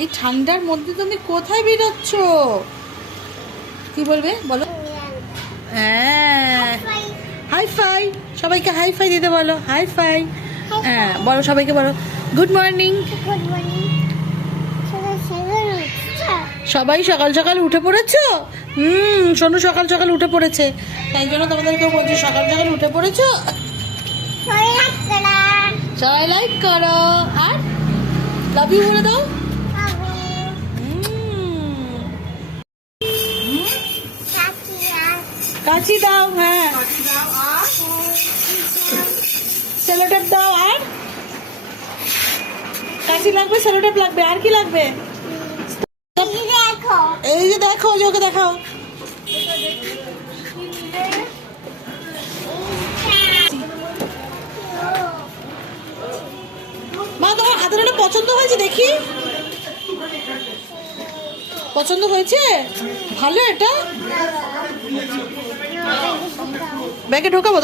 এই ঠান্ডার মধ্যে তুমি কোথায় বেরোচ্ছ? কি বলবে বলো? হ্যাঁ, হাই ফাই। সবাইকে হাই ফাই দিতে বলো, হাই ফাই। হ্যাঁ বলো, সবাইকে বলো গুড মর্নিং। সবাই সকাল সকাল উঠে পড়েছো? সোনু সকাল সকাল উঠে পড়েছে, তাই জন্য তোমাদেরকেও বলছি সকাল সকাল উঠে পড়েছো। সবাই লাইক করো আর লাভ ইউ বলে দাও। কাঁচি দাও, হ্যাঁ সেলোটেপ দাও। আর কাঁচি লাগবে, সেলোটেপ লাগবে, আর কি লাগবে? এই যে দেখো, ওকে দেখাও। মা তোমার হাতের ওটা পছন্দ হয়েছে? দেখি পছন্দ হয়েছে, ভালো। এটা ব্যাগে ঢোকাবো।